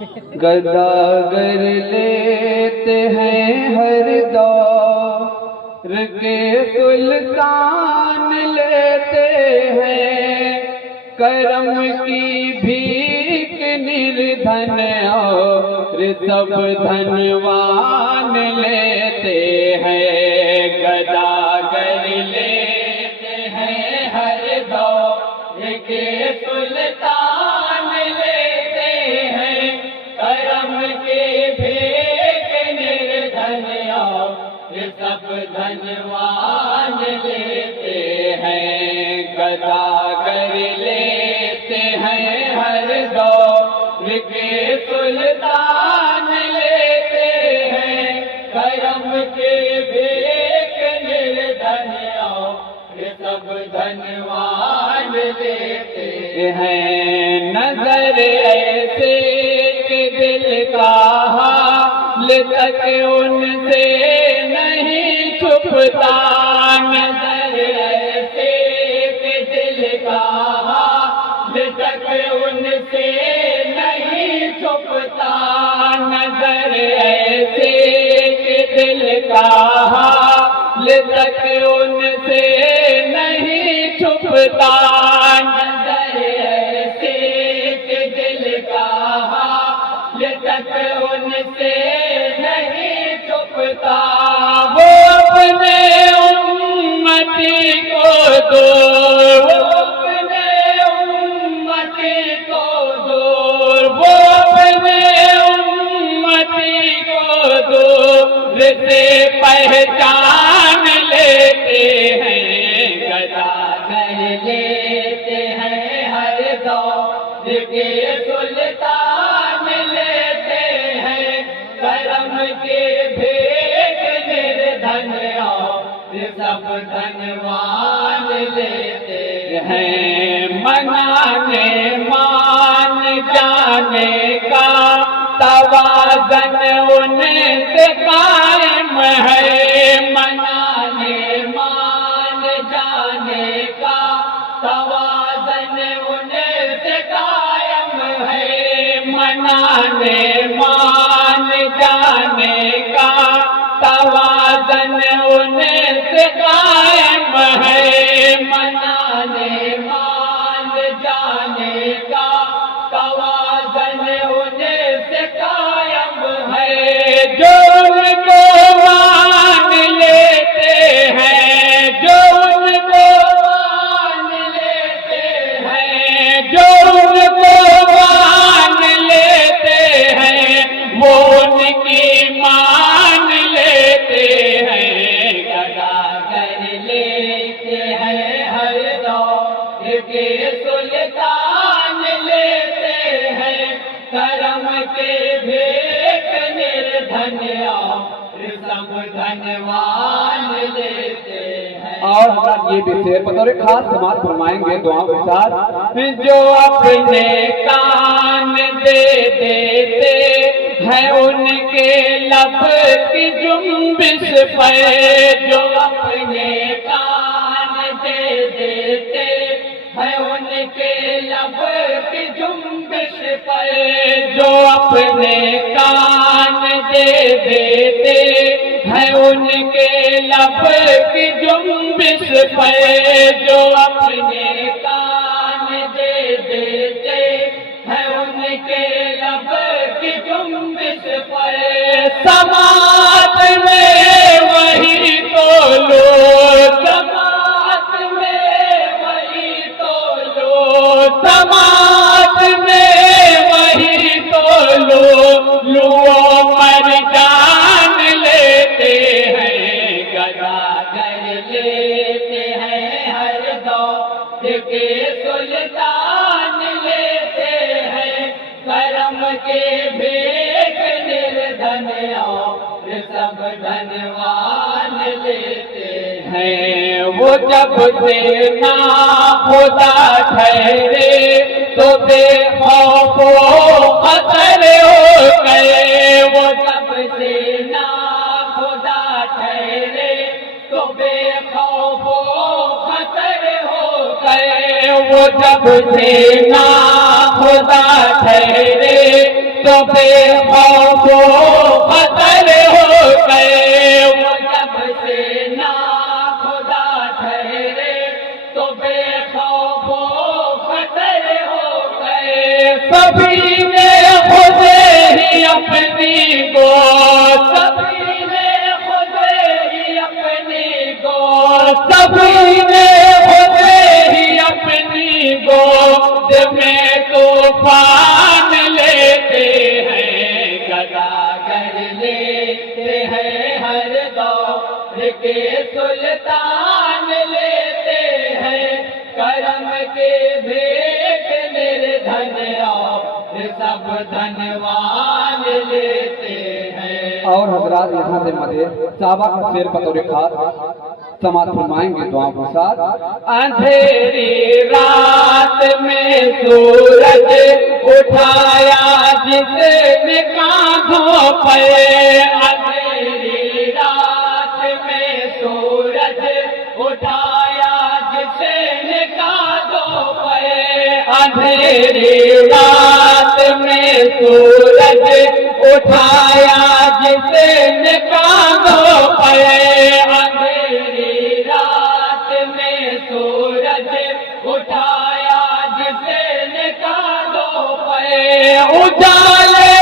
گداگر لیتے ہیں ہر دور کے سلطان لیتے ہیں، کرم کی بھیک نردھن اور سب دھنوان لیتے ہیں۔ گداگر لیتے ہیں ہر دور کے سلطان لیتے ہیں، کرم کی بھیک نردھن اور سب دھنوان لیتے ہیں۔ گداگر لیتے ہیں ہر دور کے سلطان لیتے ہیں، کرم کے بھیک نردھن اور سب دھنوان لیتے ہیں۔ نظر ایسے کہ دل کا حال تک ان سے نہیں چھپتا، نظر ایسے کہ دل کا حال تک ان سے نہیں چھپتا، نظر ایسے کہ دل کا حال تک ان سے نہیں چھپتا، نظر ایسے کہ دل کا حال تک ان سے نہیں چھپتا۔ وہ اپنے امتی کو دور، وہ اپنے امتی کو دور، وہ اپنے امتی کو دور سے پہچان لیتے ہیں۔ گداگر لیتے ہیں ہر دور کے سلطان لیتے ہیں، کرم کے بھیک نردھن اور سب دھنوان لیتے ہیں۔ منانے مان جانے کا توازن ان سے قائم ہے، منانے مان جانے کا توازن ان سے قائم ہے، منانے مان جانے کا توازن ان سے قائم ہے، منانے مان جانے کا توازن ان سے قائم ہے۔ جو ان کو مان لیتے ہیں، جو ان کو مان لیتے ہیں، جو ان کو مان لیتے ہیں، وہ ان کی مان لیتے ہیں۔ گداگر لیتے ہیں ہر دور کے سلطان لیتے ہیں، کرم کے بھیک نردھن اور سب دھنوان لیتے ہیں۔ اور حضرت یہ بھی شعر بطور خاص سماعت فرمائیں گے دعاؤں کے ساتھ۔ جو اپنے کان دے دیتے ہیں ان کے لب کی جنبش پہ، جو اپنے کان دے دیتے ہیں ان کے لب کی جنبش پہ، جو اپنے کان دے دیتے ہیں ان کے لب کی جنبش پہ، جو اپنے کان دے دیتے ہیں ان کے لب کی جنبش پہ، سماعت میں وہی تو لو، سماعت میں وہی تو لو، سماعت میں وہی تو لو، لو مر جان لیتے ہیں۔ گداگر لیتے ہیں ہر دور کے سلطان لیتے ہیں، کرم کے بھیک نردھن اور سب دھنوان لیتے ہیں۔ وہ جب سے نا خدا ٹھہرے تو بے خوف و خطر ہو گئے، وہ جب سے نا خدا ٹھہرے تو بے خوف و خطر ہو گئے، وہ جب سے نا خدا ٹھہرے تو بے خوف و خطر ہو گئے، وہ جب سے نا خدا ٹھہرے تو بے خوف و خطر ہو گئے۔ سبھی نے خود ہی اپنی گو، سبھی نے خود ہی اپنی گو، سبھی نے خود ہی اپنی گود میں طوفان لیتے ہیں، گداگر لیتے ہیں، ہر دور کے سلطان لیتے ہیں، کرم کے بھیٹ نردھن اور سب دھنوان لیتے ہیں۔ اور حضرات یہاں سے مدھے صحابہ کا شعر بطور خاص سماعت فرمائیں گے دعاؤں کے ساتھ۔ اندھیری رات میں سورج اٹھایا جس نے کاندھوں پہ، اندھیری رات میں سورج اٹھایا جس نے کاندھوں پہ، اندھیری رات میں سورج اٹھایا جس نے کاندھوں پہ، اندھیری رات میں سورج اٹھایا جس نے کاندھوں پہ، اجالے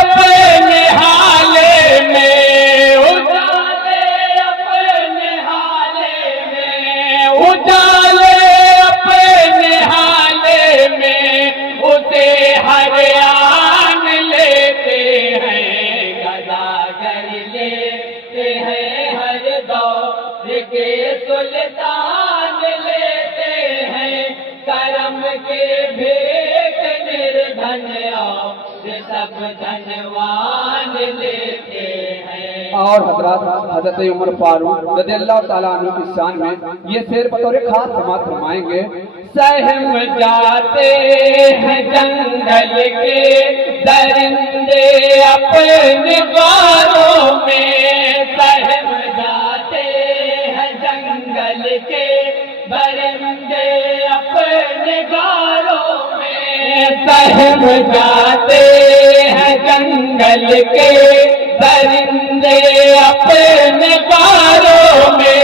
اپنے حالے میں، اجالے اپنے حالے میں، اجالے اپنے حالے میں، اسے ہر آن لیتے ہیں، گداگر لیتے ہیں، ہر دور کے سلطان لیتے ہیں، کرم کے بھیٹ نردھن اور سب دھنوان لیتے ہیں۔ اور حضرات حضرت عمر فاروق رضی اللہ تعالیٰ عنہ کی شان میں یہ شعر بطور خاص سماعت فرمائیں گے۔ سہم جاتے ہیں جنگل کے درندے اپنے غاروں میں، سہم جاتے ہیں جنگل کے درندے اپنے غاروں میں، سہم جاتے ہیں جنگل کے درندے اپنے غاروں میں،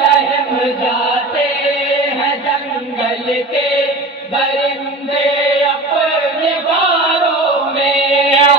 سہم جاتے ہیں جنگل کے درندے اپنے غاروں میں،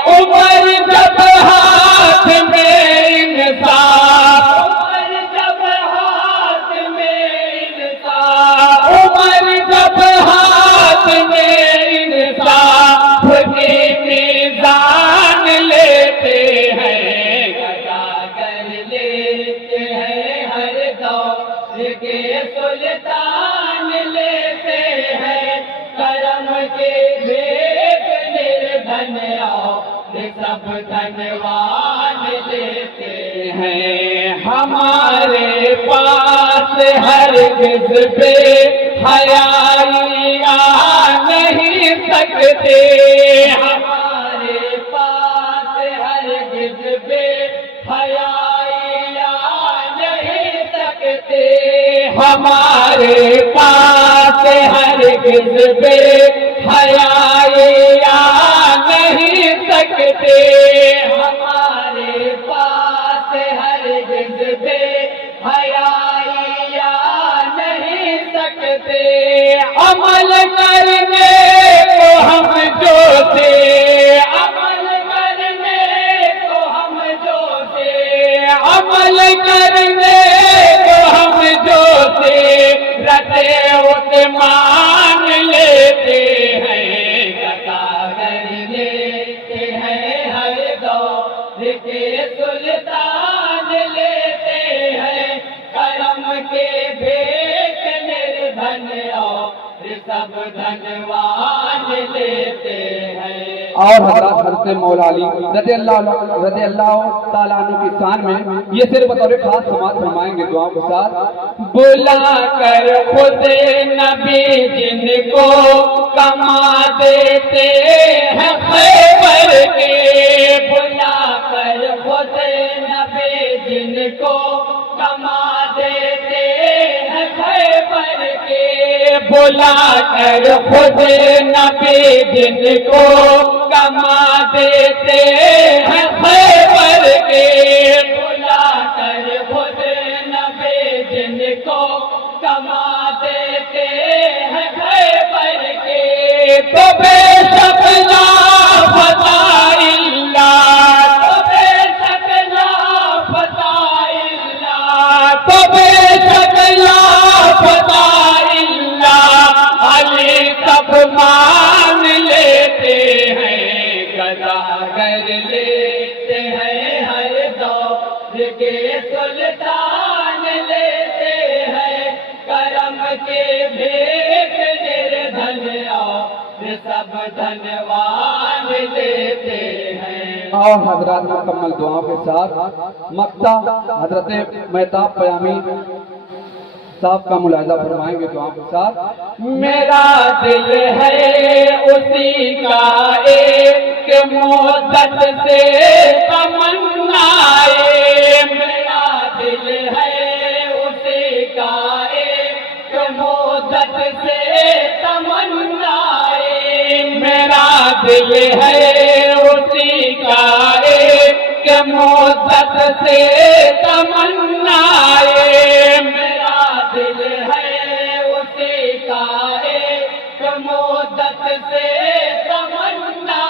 عمر جب ہاتھ میں انصاف، عمر جب ہاتھ میں انصاف، عمر جب ہاتھ میں انصاف کی میزان لیتے ہیں، گداگر لیتے ہیں، ہر دور کے سلطان لیتے ہیں، کرم کے بھیٹ نردھن اور سب دھنوان لیتے ہیں، ہمارے پاس ہرگز بے حیائی آ نہیں سکتے، ہمارے پاس ہرگز بے حیائی آ نہیں سکتے، ہمارے پاس ہرگز بے حیائی آ نہیں سکتے، ہمارے پاس ہرگز بے حیائی آ نہیں سکتے، عمل کرنے کو ہم جو تھے، عمل کرنے کو ہم جو تھے، عمل کرنے کو ہم جو تھے، رتے اس مان لیتے ہیں، گداگر لیتے ہیں، ہر دور کے سلطان لیتے ہیں، کرم کے بھیٹ نردھن اور سب دھنوان لیتے ہیں۔ اور حضرات حضرت مولا علی رضی اللہ تعالیٰ عنہ کی شان میں یہ شعر بطور خاص سماعت فرمائیں گے دعاؤں کے ساتھ۔ بلا کر خود نبی جن کو کما دیتے ہیں خیبر کے، بلا کر خود نبی جن کو کما دیتے ہیں خیبر خیبر کے بلا کر خود نبی جن کو کما دیتے ہیں خیبر کے بلا کر خود نبی جن کو کما دیتے ہیں خیبر کے تو بے شک لا فتح اللہ تو بے شک لا فتح اللہ تو بے شک لا فتح اللہ علی سب مان لیتے ہیں گدا گر لیتے ہیں ہر دور کے سلطان لیتے ہیں کرم کے بھیک نردھن اور سب دھنوان لیتے ہیں۔ اور حضرات مکمل دعاؤں کے ساتھ مقطع حضرت مہتاب پیامی صاحب کا ملاحظہ فرمائیں گے دعاؤں کے ساتھ۔ میرا دل ہے اسی کا ایک مدت سے تمنا میرا دل ہے اسی کا ایک مدت سے تمنا میرا دل ہے اسی کا ایک مدت سے تمنا میرا دل ہے اسی کا ایک مدت سے تمنا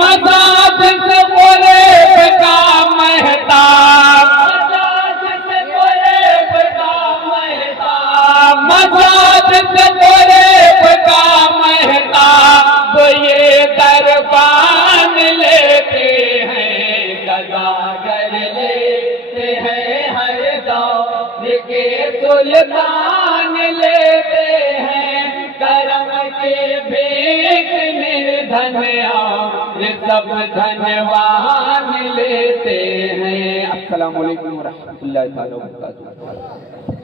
مزاج سے قریب کا مہتاب مزاج سے قریب کا مہتاب مزاج سے قریب کا مہتاب یہ دربان لیتے ہیں گدا گر لیتے ہیں ہر دور کے سلطان لیتے ہیں کرم کے بھیک نردھن اور سب دھنوان لیتے ہیں۔ السلام علیکم ورحمۃ اللہ تعالی وبرکاتہ۔